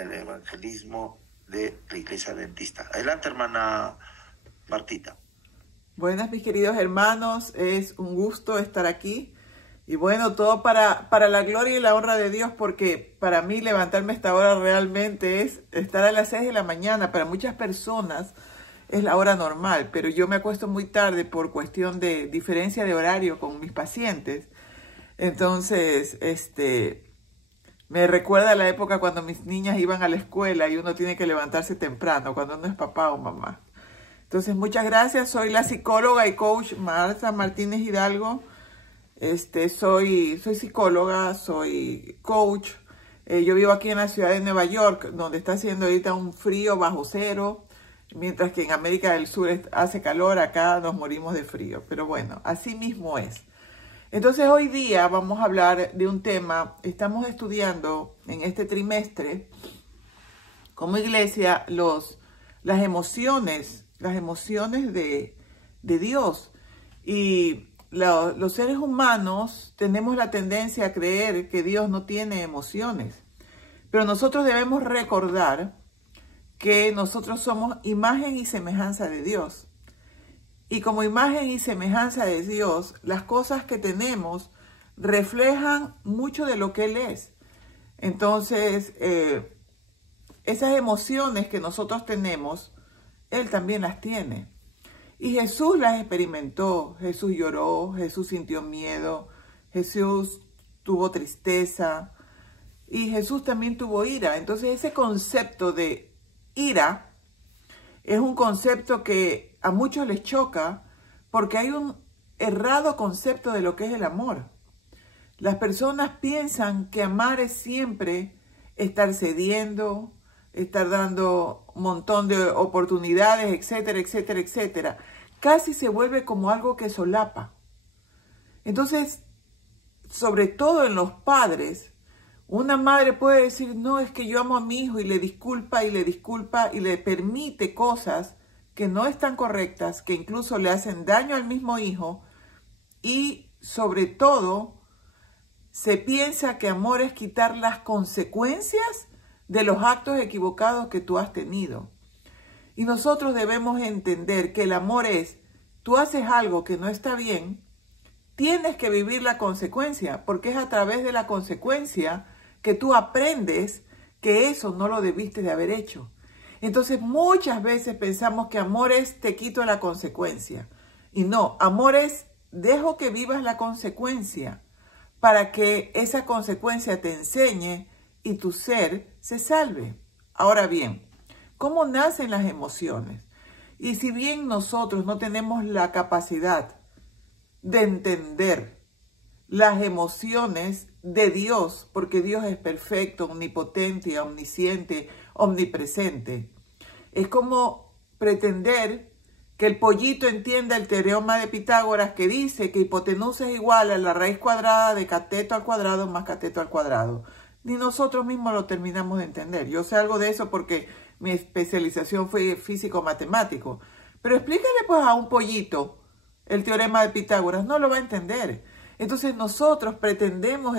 del evangelismo de la Iglesia Adventista. Adelante, hermana Martita. Buenas, mis queridos hermanos, es un gusto estar aquí. Y bueno, todo para la gloria y la honra de Dios, porque para mí levantarme a esta hora realmente es estar a las 6 de la mañana. Para muchas personas es la hora normal, pero yo me acuesto muy tarde por cuestión de diferencia de horario con mis pacientes. Entonces, me recuerda la época cuando mis niñas iban a la escuela y uno tiene que levantarse temprano, cuando uno es papá o mamá. Entonces, muchas gracias. Soy la psicóloga y coach Marta Martínez Hidalgo. Soy psicóloga, soy coach. Yo vivo aquí en la ciudad de Nueva York, donde está haciendo ahorita un frío bajo cero, mientras que en América del Sur hace calor, acá nos morimos de frío. Pero bueno, así mismo es. Entonces, hoy día vamos a hablar de un tema. Estamos estudiando en este trimestre, como iglesia, las emociones de Dios. Y los seres humanos tenemos la tendencia a creer que Dios no tiene emociones, pero nosotros debemos recordar que nosotros somos imagen y semejanza de Dios. Y como imagen y semejanza de Dios, las cosas que tenemos reflejan mucho de lo que Él es. Entonces, esas emociones que nosotros tenemos, Él también las tiene. Y Jesús las experimentó. Jesús lloró, Jesús sintió miedo, Jesús tuvo tristeza y Jesús también tuvo ira. Entonces ese concepto de ira es un concepto que a muchos les choca porque hay un errado concepto de lo que es el amor. Las personas piensan que amar es siempre estar cediendo, estar dando un montón de oportunidades, etcétera, etcétera, etcétera. Casi se vuelve como algo que solapa. Entonces, sobre todo en los padres, una madre puede decir, no, es que yo amo a mi hijo, y le disculpa y le disculpa y le permite cosas que no están correctas, que incluso le hacen daño al mismo hijo, y sobre todo se piensa que amor es quitar las consecuencias de los actos equivocados que tú has tenido. Y nosotros debemos entender que el amor es, tú haces algo que no está bien, tienes que vivir la consecuencia, porque es a través de la consecuencia que tú aprendes que eso no lo debiste de haber hecho. Entonces muchas veces pensamos que amor es, te quito la consecuencia. Y no, amor es, dejo que vivas la consecuencia para que esa consecuencia te enseñe y tu ser se salve. Ahora bien, ¿cómo nacen las emociones? Y si bien nosotros no tenemos la capacidad de entender las emociones de Dios, porque Dios es perfecto, omnipotente, omnisciente, omnipresente, es como pretender que el pollito entienda el teorema de Pitágoras que dice que hipotenusa es igual a la raíz cuadrada de cateto al cuadrado más cateto al cuadrado. Ni nosotros mismos lo terminamos de entender. Yo sé algo de eso porque mi especialización fue físico-matemático. Pero explícale pues a un pollito el teorema de Pitágoras, no lo va a entender. Entonces nosotros pretendemos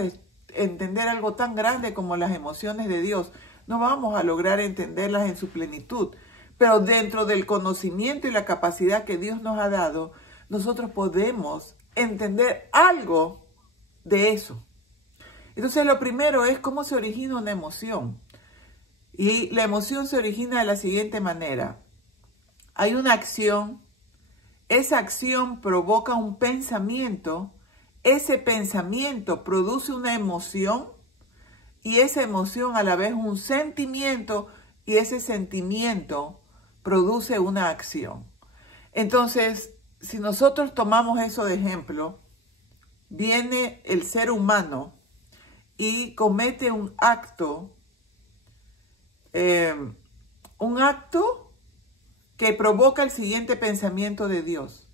entender algo tan grande como las emociones de Dios. No vamos a lograr entenderlas en su plenitud. Pero dentro del conocimiento y la capacidad que Dios nos ha dado, nosotros podemos entender algo de eso. Entonces lo primero es cómo se origina una emoción. Y la emoción se origina de la siguiente manera. Hay una acción, esa acción provoca un pensamiento, ese pensamiento produce una emoción y esa emoción a la vez un sentimiento y ese sentimiento produce una acción. Entonces, si nosotros tomamos eso de ejemplo, viene el ser humano y comete un acto que provoca el siguiente pensamiento de Dios.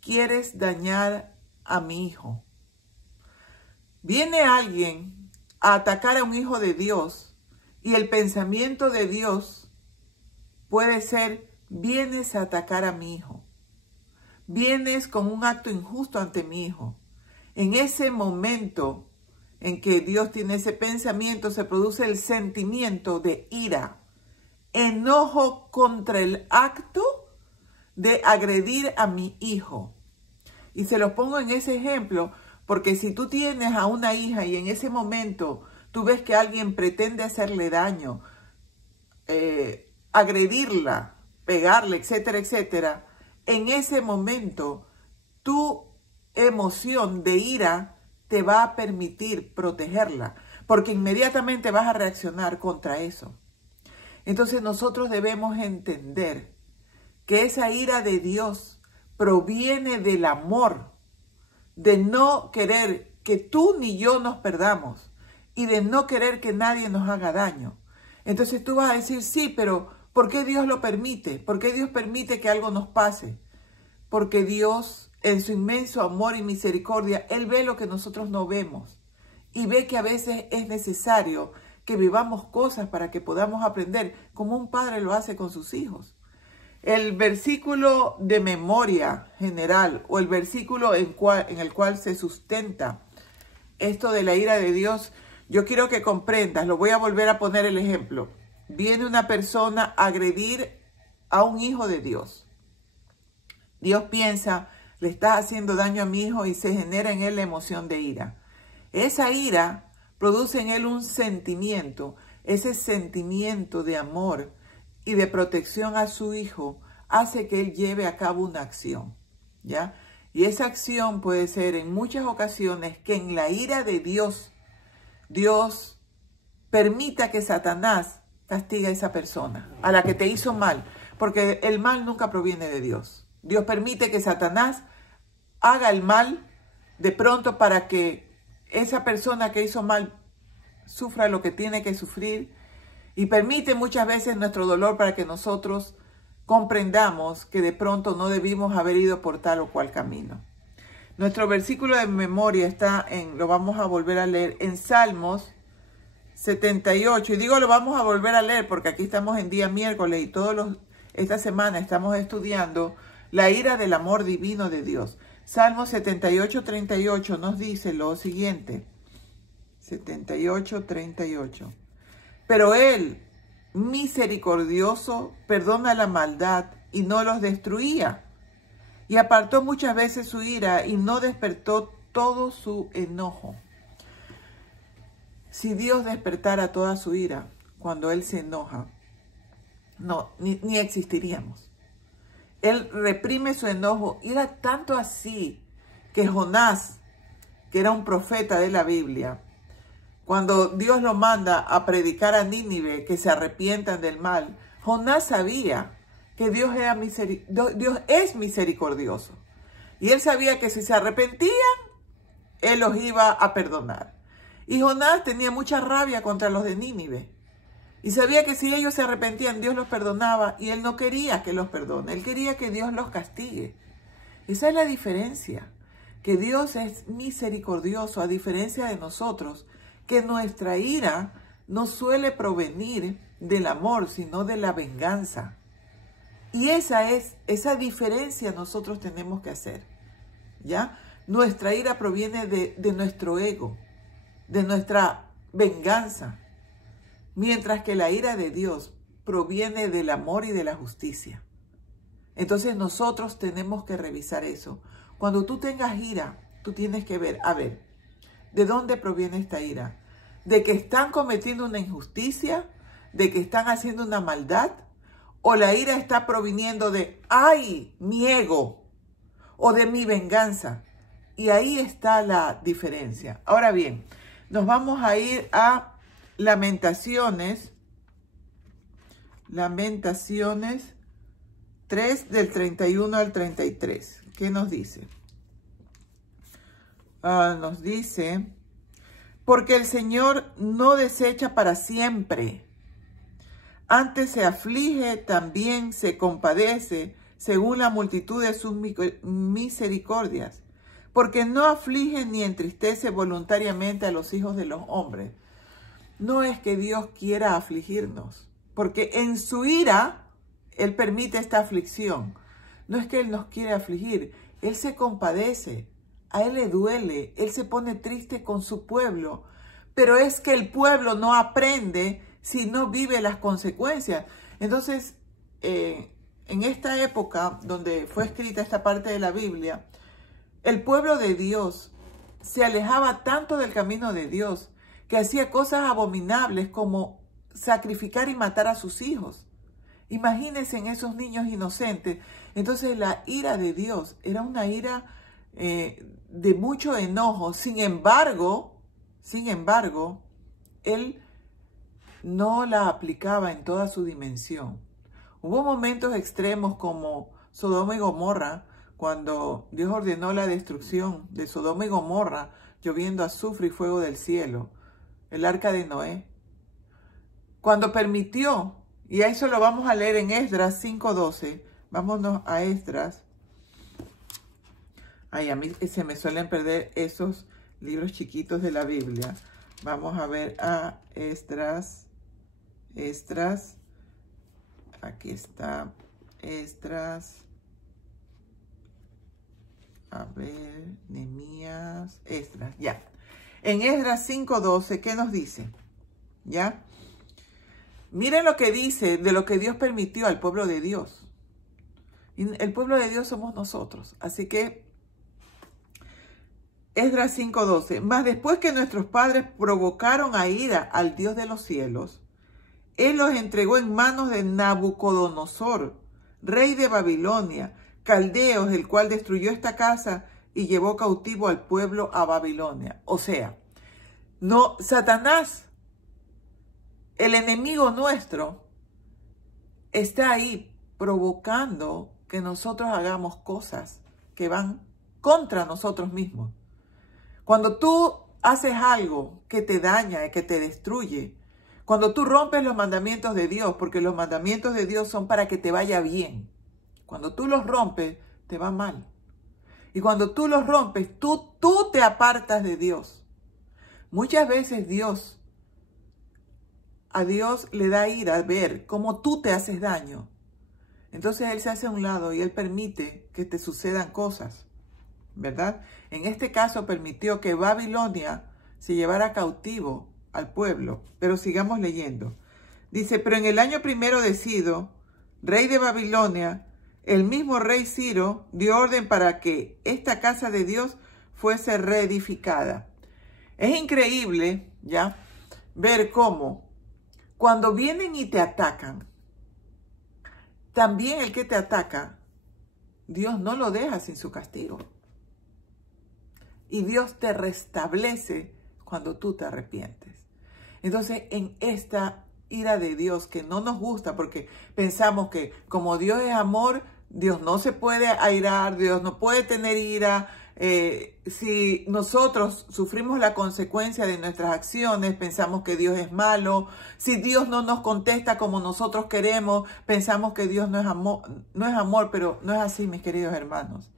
¿Quieres dañar a mi hijo? Viene alguien a atacar a un hijo de Dios y el pensamiento de Dios puede ser, vienes a atacar a mi hijo. Vienes con un acto injusto ante mi hijo. En ese momento en que Dios tiene ese pensamiento, se produce el sentimiento de ira, enojo contra el acto de agredir a mi hijo. Y se los pongo en ese ejemplo porque si tú tienes a una hija y en ese momento tú ves que alguien pretende hacerle daño, agredirla, pegarle, etcétera, etcétera, en ese momento tu emoción de ira te va a permitir protegerla, porque inmediatamente vas a reaccionar contra eso. Entonces nosotros debemos entender que esa ira de Dios proviene del amor, de no querer que tú ni yo nos perdamos y de no querer que nadie nos haga daño. Entonces tú vas a decir, sí, pero ¿por qué Dios lo permite? ¿Por qué Dios permite que algo nos pase? Porque Dios, en su inmenso amor y misericordia, Él ve lo que nosotros no vemos y ve que a veces es necesario que vivamos cosas para que podamos aprender, como un padre lo hace con sus hijos. El versículo de memoria general o el versículo en el cual se sustenta esto de la ira de Dios, yo quiero que comprendas, lo voy a volver a poner el ejemplo. Viene una persona a agredir a un hijo de Dios. Dios piensa, le está haciendo daño a mi hijo y se genera en él la emoción de ira. Esa ira produce en él un sentimiento, ese sentimiento de amor y de protección a su hijo hace que él lleve a cabo una acción, ¿ya? Y esa acción puede ser en muchas ocasiones que en la ira de Dios, Dios permita que Satanás castigue a esa persona, a la que te hizo mal, porque el mal nunca proviene de Dios. Dios permite que Satanás haga el mal de pronto para que esa persona que hizo mal sufra lo que tiene que sufrir y permite muchas veces nuestro dolor para que nosotros comprendamos que de pronto no debimos haber ido por tal o cual camino. Nuestro versículo de memoria lo vamos a volver a leer en Salmos 78. Y digo lo vamos a volver a leer porque aquí estamos en día miércoles y esta semana estamos estudiando la ira del amor divino de Dios. Salmos 78, 38 nos dice lo siguiente. 78, 38. Pero Él, misericordioso, perdona la maldad y no los destruía. Y apartó muchas veces su ira y no despertó todo su enojo. Si Dios despertara toda su ira cuando Él se enoja, no, ni existiríamos. Él reprime su enojo y era tanto así que Jonás, que era un profeta de la Biblia, cuando Dios lo manda a predicar a Nínive que se arrepientan del mal, Jonás sabía que Dios es misericordioso. Y él sabía que si se arrepentían, Él los iba a perdonar. Y Jonás tenía mucha rabia contra los de Nínive. Y sabía que si ellos se arrepentían, Dios los perdonaba. Y él no quería que los perdone. Él quería que Dios los castigue. Esa es la diferencia. Que Dios es misericordioso, a diferencia de nosotros, que nuestra ira no suele provenir del amor, sino de la venganza. Y esa diferencia nosotros tenemos que hacer, ¿ya? Nuestra ira proviene de nuestro ego, de nuestra venganza, mientras que la ira de Dios proviene del amor y de la justicia. Entonces nosotros tenemos que revisar eso. Cuando tú tengas ira, tú tienes que ver, a ver, ¿de dónde proviene esta ira? ¿De que están cometiendo una injusticia? ¿De que están haciendo una maldad? ¿O la ira está proviniendo de, ay, mi ego o de mi venganza? Y ahí está la diferencia. Ahora bien, nos vamos a ir a Lamentaciones 3 del 31 al 33. ¿Qué nos dice? Nos dice, porque el Señor no desecha para siempre. Antes se aflige, también se compadece, según la multitud de sus misericordias, porque no aflige ni entristece voluntariamente a los hijos de los hombres. No es que Dios quiera afligirnos, porque en su ira Él permite esta aflicción. No es que Él nos quiere afligir, Él se compadece, a Él le duele, Él se pone triste con su pueblo, pero es que el pueblo no aprende si no vive las consecuencias. Entonces, en esta época donde fue escrita esta parte de la Biblia, el pueblo de Dios se alejaba tanto del camino de Dios que hacía cosas abominables como sacrificar y matar a sus hijos. Imagínense en esos niños inocentes. Entonces la ira de Dios era una ira de mucho enojo. Sin embargo, Él no la aplicaba en toda su dimensión. Hubo momentos extremos como Sodoma y Gomorra, cuando Dios ordenó la destrucción de Sodoma y Gomorra, lloviendo azufre y fuego del cielo. El arca de Noé. Cuando permitió, y a eso lo vamos a leer en Esdras 5:12. Vámonos a Esdras. Ay, a mí se me suelen perder esos libros chiquitos de la Biblia. Vamos a ver a Esdras. Esdras. Aquí está Esdras. A ver, Nehemías, Esdras, ya. En Esdras 5:12, ¿qué nos dice? ¿Ya? Miren lo que dice de lo que Dios permitió al pueblo de Dios. Y el pueblo de Dios somos nosotros. Así que, Esdras 5:12. Mas después que nuestros padres provocaron a ira al Dios de los cielos, Él los entregó en manos de Nabucodonosor, rey de Babilonia, caldeos, el cual destruyó esta casa y llevó cautivo al pueblo a Babilonia. O sea, no, Satanás, el enemigo nuestro, está ahí provocando que nosotros hagamos cosas que van contra nosotros mismos. Cuando tú haces algo que te daña, que te destruye, cuando tú rompes los mandamientos de Dios, porque los mandamientos de Dios son para que te vaya bien. Cuando tú los rompes, te va mal. Y cuando tú los rompes, tú te apartas de Dios. Muchas veces a Dios le da ira ver cómo tú te haces daño. Entonces Él se hace a un lado y Él permite que te sucedan cosas, ¿verdad? En este caso permitió que Babilonia se llevara cautivo al pueblo. Pero sigamos leyendo. Dice, pero en el año primero de Ciro, rey de Babilonia, el mismo rey Ciro dio orden para que esta casa de Dios fuese reedificada. Es increíble, ¿ya?, ver cómo cuando vienen y te atacan, también el que te ataca, Dios no lo deja sin su castigo. Y Dios te restablece cuando tú te arrepientes. Entonces, en esta ira de Dios que no nos gusta, porque pensamos que como Dios es amor, Dios no se puede airar, Dios no puede tener ira. Si nosotros sufrimos la consecuencia de nuestras acciones, pensamos que Dios es malo. Si Dios no nos contesta como nosotros queremos, pensamos que Dios no es amor, pero no es así, mis queridos hermanos.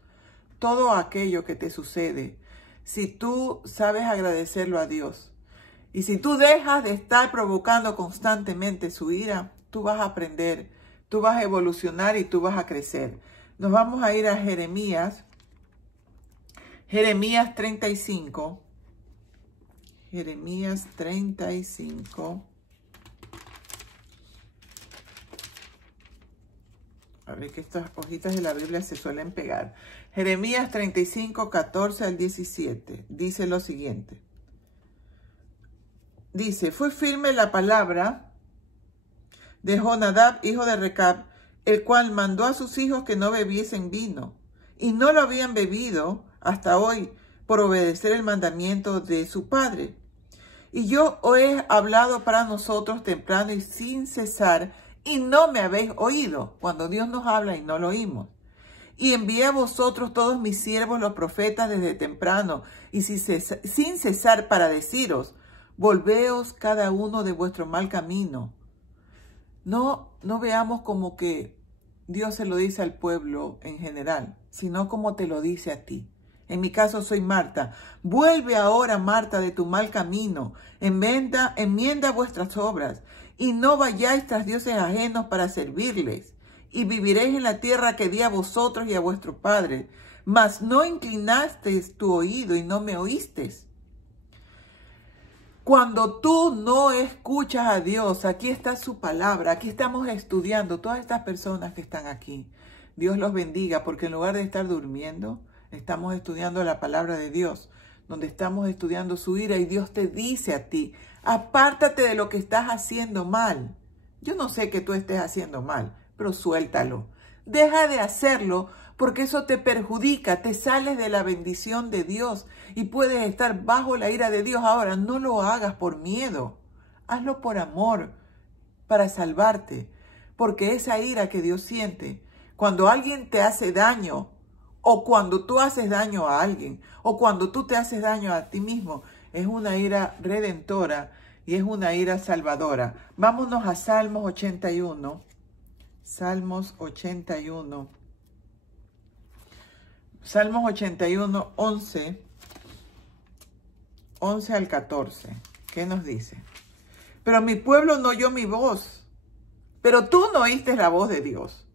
Todo aquello que te sucede, si tú sabes agradecerlo a Dios, y si tú dejas de estar provocando constantemente su ira, tú vas a aprender, tú vas a evolucionar y tú vas a crecer. Nos vamos a ir a Jeremías. Jeremías 35. Jeremías 35. A ver que estas hojitas de la Biblia se suelen pegar. Jeremías 35, 14 al 17. Dice lo siguiente. Dice, fue firme la palabra de Jonadab, hijo de Recab, el cual mandó a sus hijos que no bebiesen vino, y no lo habían bebido hasta hoy, por obedecer el mandamiento de su padre. Y yo os he hablado para nosotros temprano y sin cesar, y no me habéis oído, cuando Dios nos habla y no lo oímos. Y envié a vosotros todos mis siervos, los profetas, desde temprano, y sin cesar para deciros, volveos cada uno de vuestro mal camino. No veamos como que Dios se lo dice al pueblo en general, sino como te lo dice a ti. En mi caso soy Marta. Vuelve ahora, Marta, de tu mal camino. Enmienda vuestras obras, y no vayáis tras dioses ajenos para servirles. Y viviréis en la tierra que di a vosotros y a vuestros padres. Mas no inclinasteis tu oído y no me oísteis. Cuando tú no escuchas a Dios, aquí está su palabra, aquí estamos estudiando, todas estas personas que están aquí. Dios los bendiga, porque en lugar de estar durmiendo, estamos estudiando la palabra de Dios, donde estamos estudiando su ira y Dios te dice a ti, apártate de lo que estás haciendo mal. Yo no sé que tú estés haciendo mal, pero suéltalo. Deja de hacerlo porque eso te perjudica, te sales de la bendición de Dios y puedes estar bajo la ira de Dios. Ahora, no lo hagas por miedo, hazlo por amor, para salvarte, porque esa ira que Dios siente, cuando alguien te hace daño, o cuando tú haces daño a alguien, o cuando tú te haces daño a ti mismo, es una ira redentora y es una ira salvadora. Vámonos a Salmos 81. Salmos 81. Salmos 81, 11 al 14. ¿Qué nos dice? Pero mi pueblo no oyó mi voz, pero tú no oíste la voz de Dios,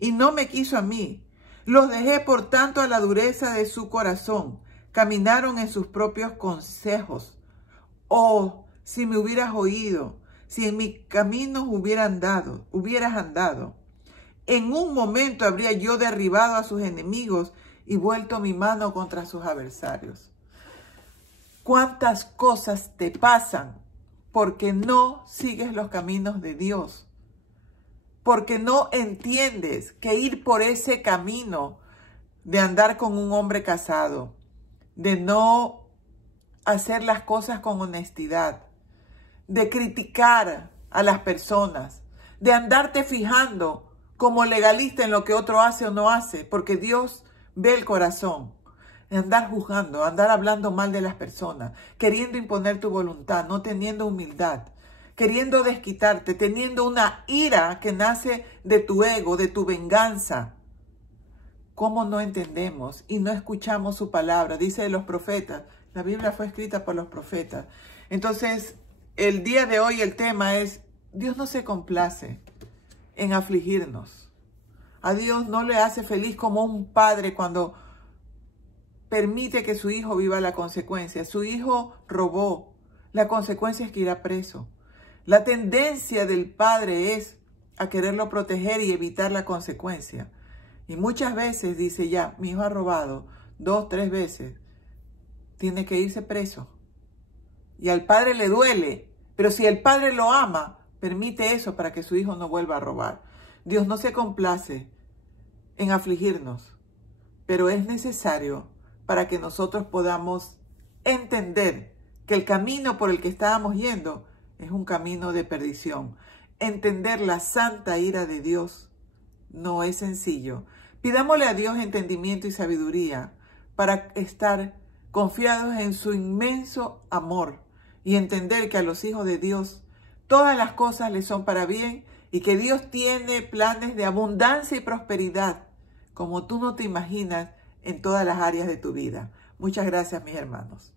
y no me quiso a mí. Los dejé por tanto a la dureza de su corazón, caminaron en sus propios consejos. Oh, si me hubieras oído, si en mis caminos hubieras andado. En un momento habría yo derribado a sus enemigos y vuelto mi mano contra sus adversarios. ¿Cuántas cosas te pasan porque no sigues los caminos de Dios? Porque no entiendes que ir por ese camino de andar con un hombre casado, de no hacer las cosas con honestidad, de criticar a las personas, de andarte fijando como legalista en lo que otro hace o no hace, porque Dios ve el corazón, de andar juzgando, andar hablando mal de las personas, queriendo imponer tu voluntad, no teniendo humildad, queriendo desquitarte, teniendo una ira que nace de tu ego, de tu venganza. ¿Cómo no entendemos y no escuchamos su palabra? Dice de los profetas, la Biblia fue escrita por los profetas. Entonces, el día de hoy el tema es, Dios no se complace en afligirnos. A Dios no le hace feliz como un padre cuando permite que su hijo viva la consecuencia. Su hijo robó, la consecuencia es que irá preso. La tendencia del padre es a quererlo proteger y evitar la consecuencia. Y muchas veces dice, ya, mi hijo ha robado 2, 3 veces, tiene que irse preso. Y al padre le duele, pero si el padre lo ama, permite eso para que su hijo no vuelva a robar. Dios no se complace en afligirnos, pero es necesario para que nosotros podamos entender que el camino por el que estábamos yendo es un camino de perdición. Entender la santa ira de Dios no es sencillo. Pidámosle a Dios entendimiento y sabiduría para estar confiados en su inmenso amor y entender que a los hijos de Dios todas las cosas les son para bien y que Dios tiene planes de abundancia y prosperidad como tú no te imaginas en todas las áreas de tu vida. Muchas gracias, mis hermanos.